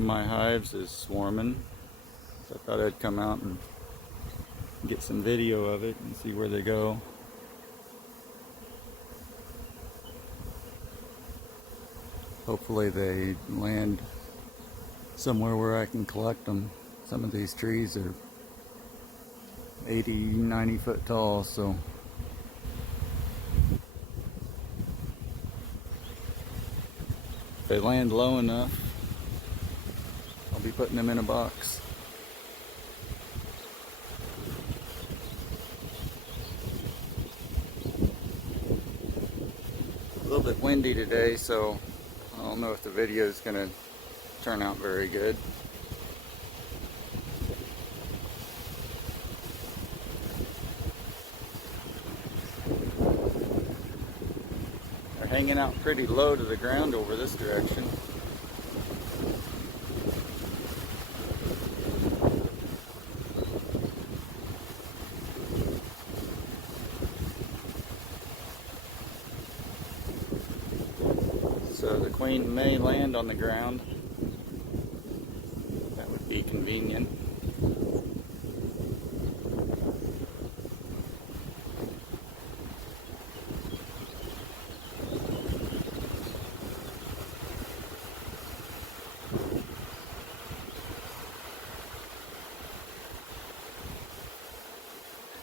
of my hives is swarming, so I thought I'd come out and get some video of it and see where they go. Hopefully they land somewhere where I can collect them. Some of these trees are 80, 90 foot tall, so if they land low enough, I'll be putting them in a box. A little bit windy today, so I don't know if the video is going to turn out very good. They're hanging out pretty low to the ground over this direction. So the queen may land on the ground. That would be convenient.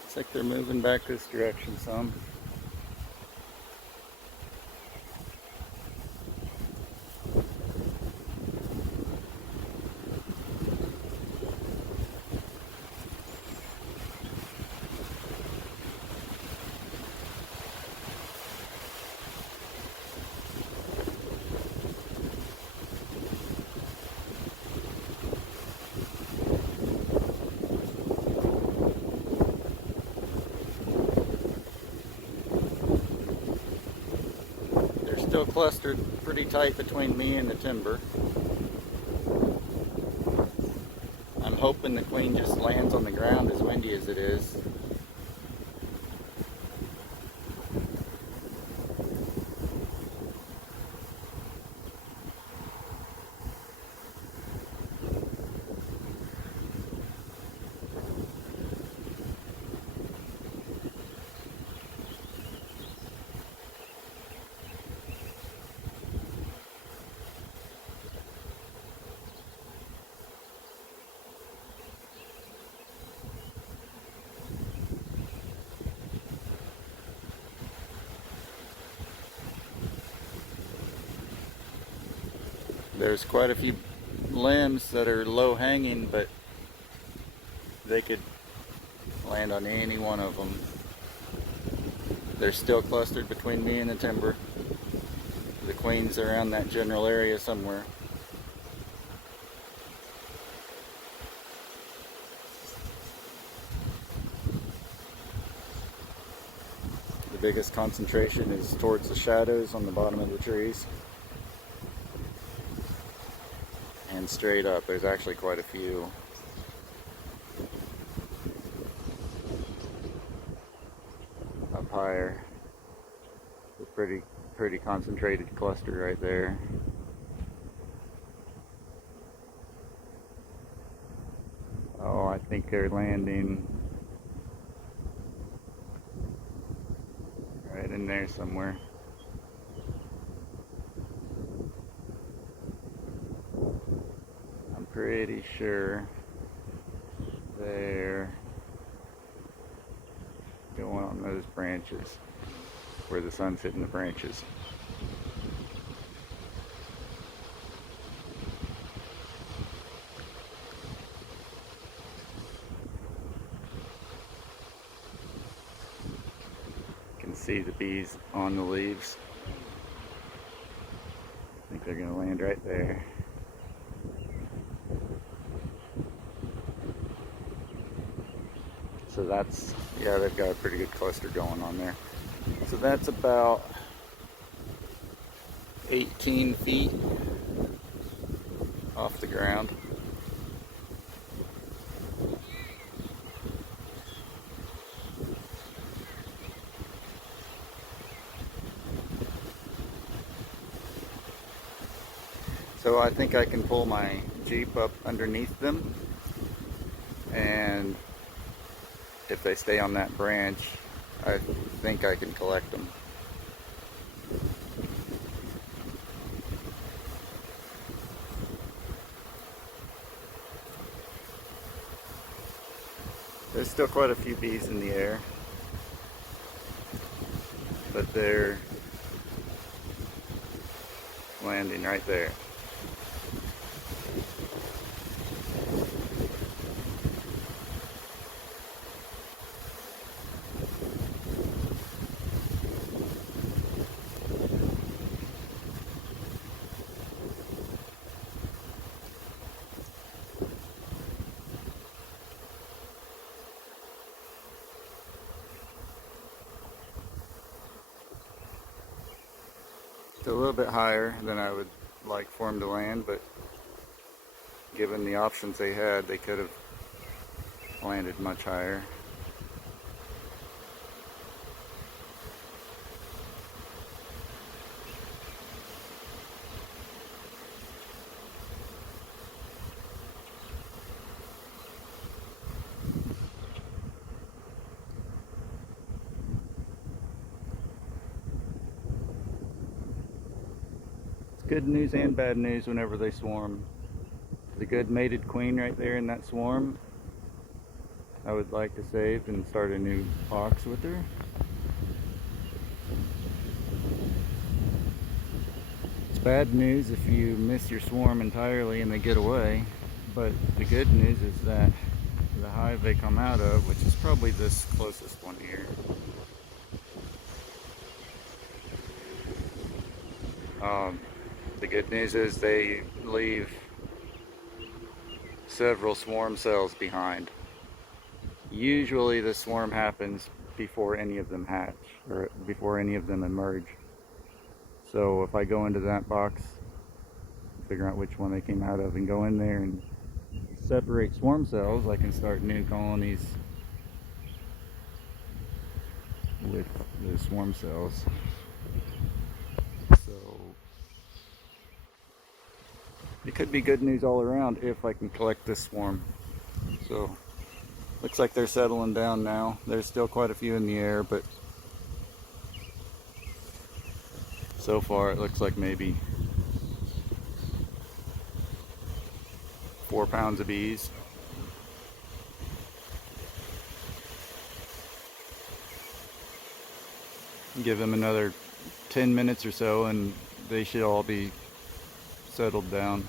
Looks like they're moving back this direction some. Still clustered pretty tight between me and the timber. I'm hoping the queen just lands on the ground, as windy as it is. There's quite a few limbs that are low hanging, but they could land on any one of them. They're still clustered between me and the timber. The queen's around that general area somewhere. The biggest concentration is towards the shadows on the bottom of the trees. And straight up, there's actually quite a few. Up higher, a pretty concentrated cluster right there. Oh, I think they're landing right in there somewhere. Pretty sure they're going on those branches where the sun's hitting the branches. You can see the bees on the leaves. I think they're going to land right there. So that's, yeah, they've got a pretty good cluster going on there. So that's about 18 feet off the ground. So I think I can pull my Jeep up underneath them, and if they stay on that branch, I think I can collect them. There's still quite a few bees in the air, but they're landing right there. It's a little bit higher than I would like for them to land, but given the options they had, they could have landed much higher. Good news and bad news whenever they swarm. The good mated queen right there in that swarm, I would like to save and start a new box with her. It's bad news if you miss your swarm entirely and they get away, but the good news is that the hive they come out of, which is probably this closest one here, the good news is they leave several swarm cells behind. Usually the swarm happens before any of them hatch, or before any of them emerge. So if I go into that box, figure out which one they came out of, and go in there and separate swarm cells, I can start new colonies with the swarm cells. So it could be good news all around if I can collect this swarm. So looks like they're settling down now. There's still quite a few in the air, but so far it looks like maybe 4 pounds of bees. Give them another 10 minutes or so and they should all be settled down.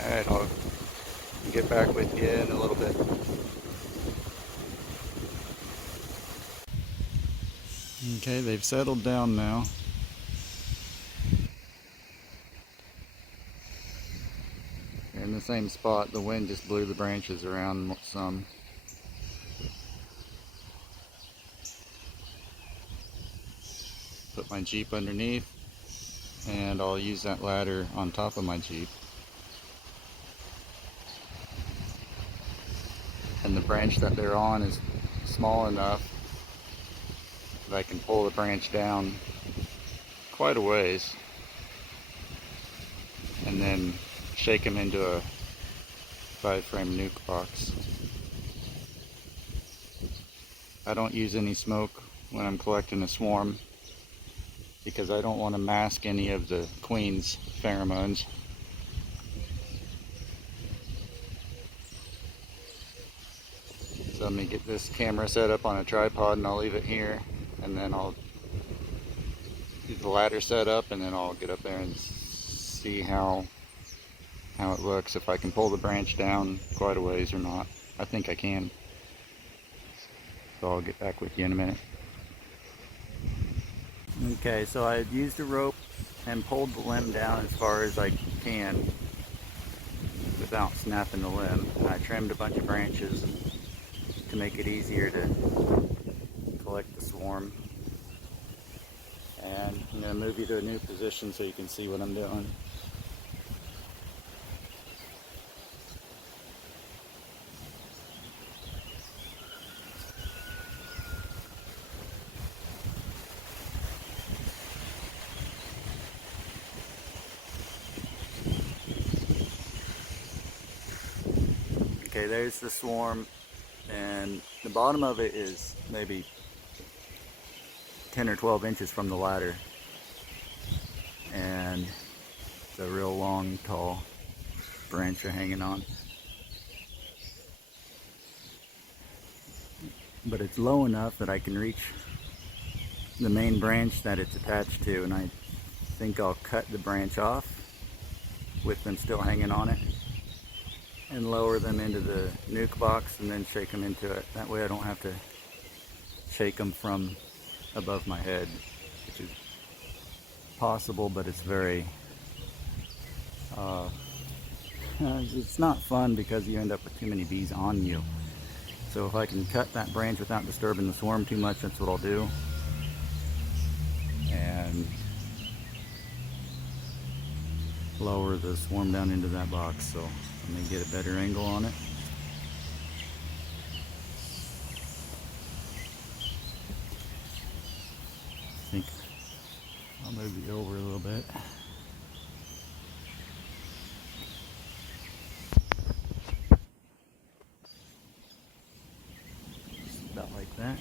Alright, I'll get back with you in a little bit. Okay, they've settled down now. They're in the same spot. The wind just blew the branches around some. Put my Jeep underneath, and I'll use that ladder on top of my Jeep. And the branch that they're on is small enough that I can pull the branch down quite a ways and then shake them into a 5-frame nuke box. I don't use any smoke when I'm collecting a swarm because I don't want to mask any of the queen's pheromones. So let me get this camera set up on a tripod and I'll leave it here, and then I'll get the ladder set up, and then I'll get up there and see how it looks, if I can pull the branch down quite a ways or not. I think I can. So I'll get back with you in a minute. Okay, so I used a rope and pulled the limb down as far as I can without snapping the limb. And I trimmed a bunch of branches to make it easier to collect the swarm. And I'm going to move you to a new position so you can see what I'm doing. Okay, there's the swarm, and the bottom of it is maybe 10 or 12 inches from the ladder, and it's a real long, tall branch you're hanging on. But it's low enough that I can reach the main branch that it's attached to, and I think I'll cut the branch off with them still hanging on it and lower them into the nuke box and then shake them into it. That way I don't have to shake them from above my head, which is possible, but it's very it's not fun because you end up with too many bees on you. So if I can cut that branch without disturbing the swarm too much, that's what I'll do. And lower the swarm down into that box. So let me get a better angle on it. I think I'll move you over a little bit. Just about like that.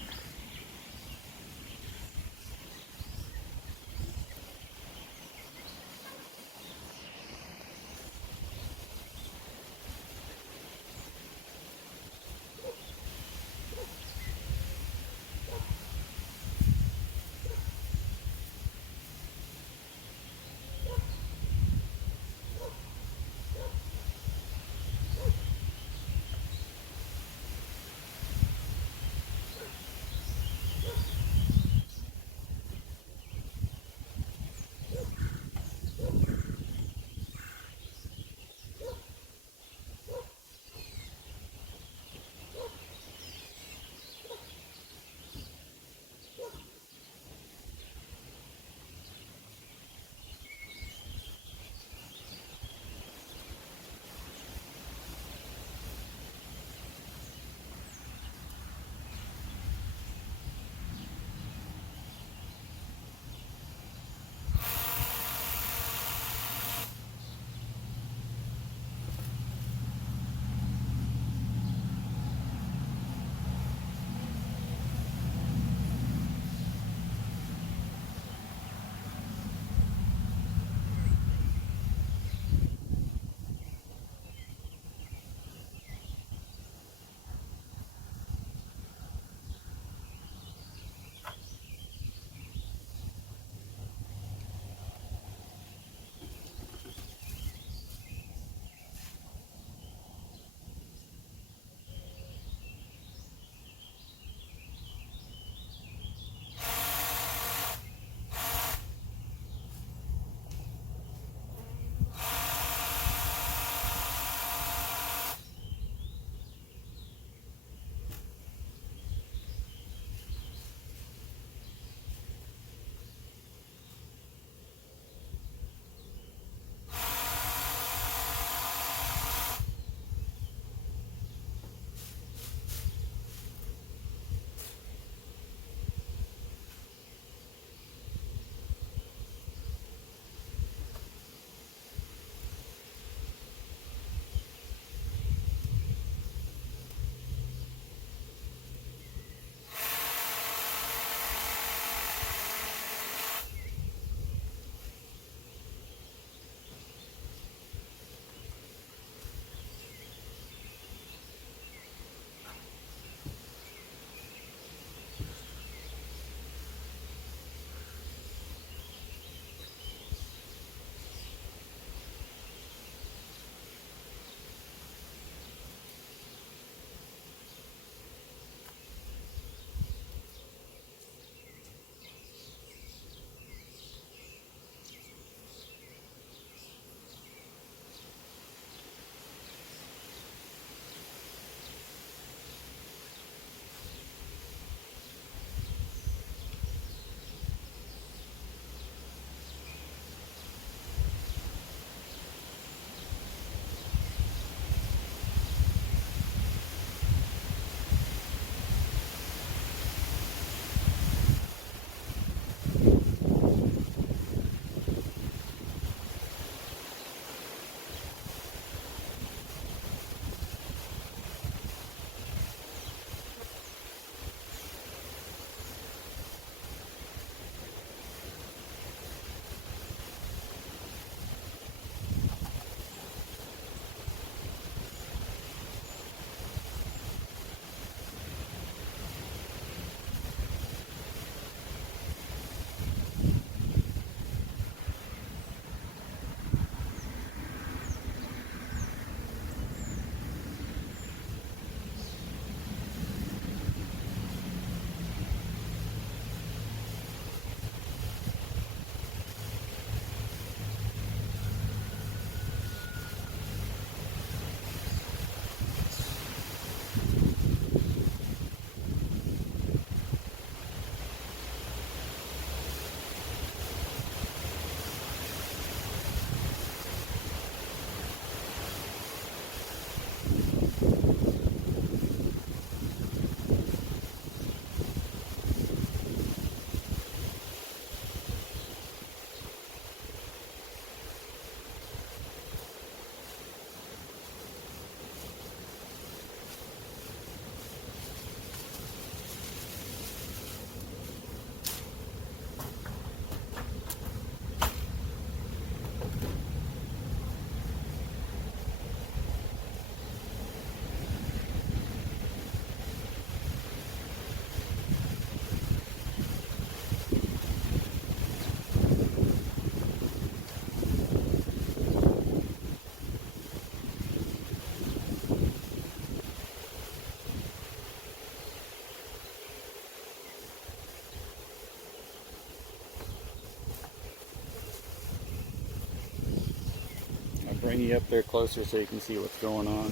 bring you up there closer so you can see what's going on.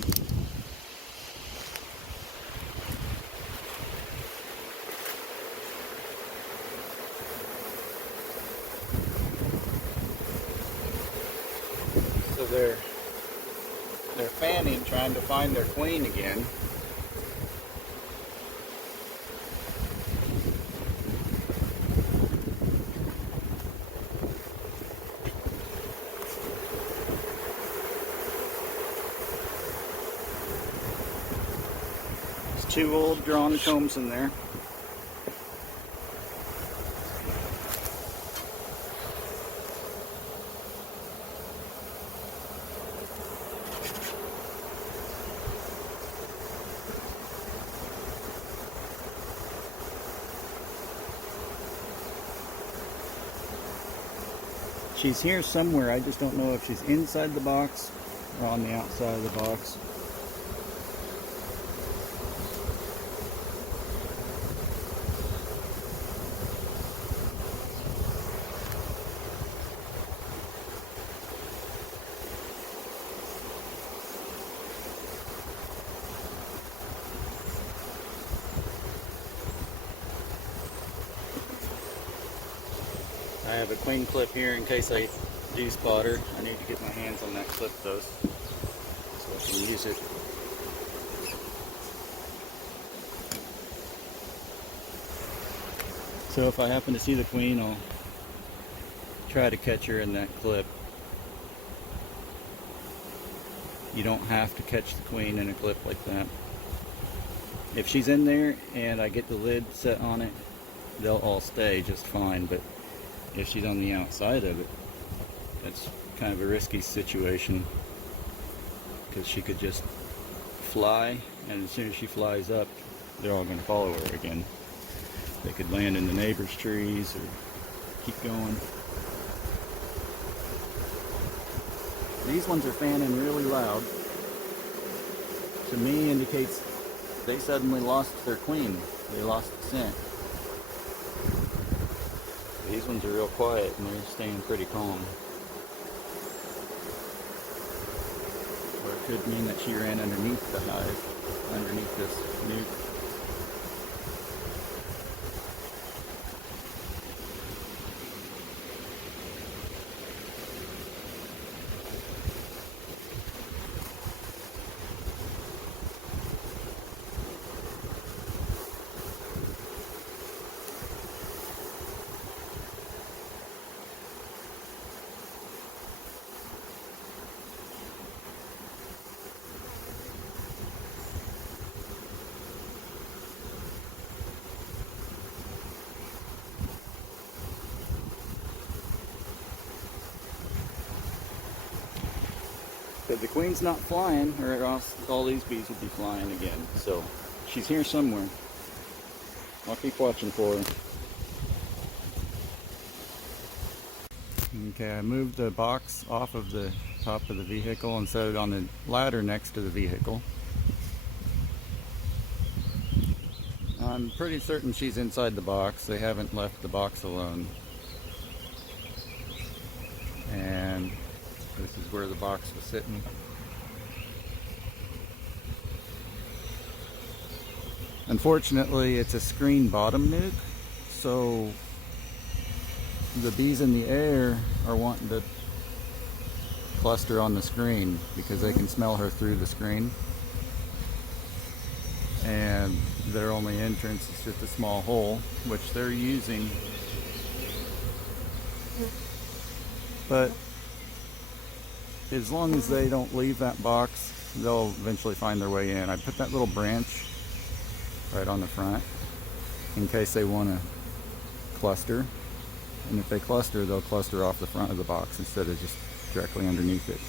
So they're fanning, trying to find their queen again. There's 2 old drawn combs in there. She's here somewhere. I just don't know if she's inside the box or on the outside of the box. I have a queen clip here in case I do spot her. I need to get my hands on that clip though, so I can use it. So if I happen to see the queen, I'll try to catch her in that clip. You don't have to catch the queen in a clip like that. If she's in there and I get the lid set on it, they'll all stay just fine, but if she's on the outside of it, that's kind of a risky situation because she could just fly, and as soon as she flies up, they're all going to follow her again. They could land in the neighbor's trees or keep going. These ones are fanning really loud. To me, indicates they suddenly lost their queen. They lost the scent. These ones are real quiet and they're staying pretty calm. Or it could mean that she ran underneath the hive, underneath this nuke. The queen's not flying, or else all these bees would be flying again. So she's here somewhere. I'll keep watching for her. Okay, I moved the box off of the top of the vehicle and set it on the ladder next to the vehicle. I'm pretty certain she's inside the box. They haven't left the box alone. And this is where the box was sitting. Unfortunately, it's a screen bottom nuke, so the bees in the air are wanting to cluster on the screen because they can smell her through the screen. And their only entrance is just a small hole, which they're using. But as long as they don't leave that box, they'll eventually find their way in. I put that little branch right on the front in case they want to cluster. And if they cluster, they'll cluster off the front of the box instead of just directly underneath it.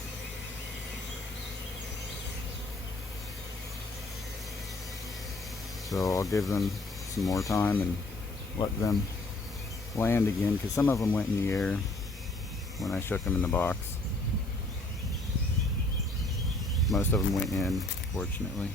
So I'll give them some more time and let them land again, because some of them went in the air when I shook them in the box. Most of them went in, fortunately.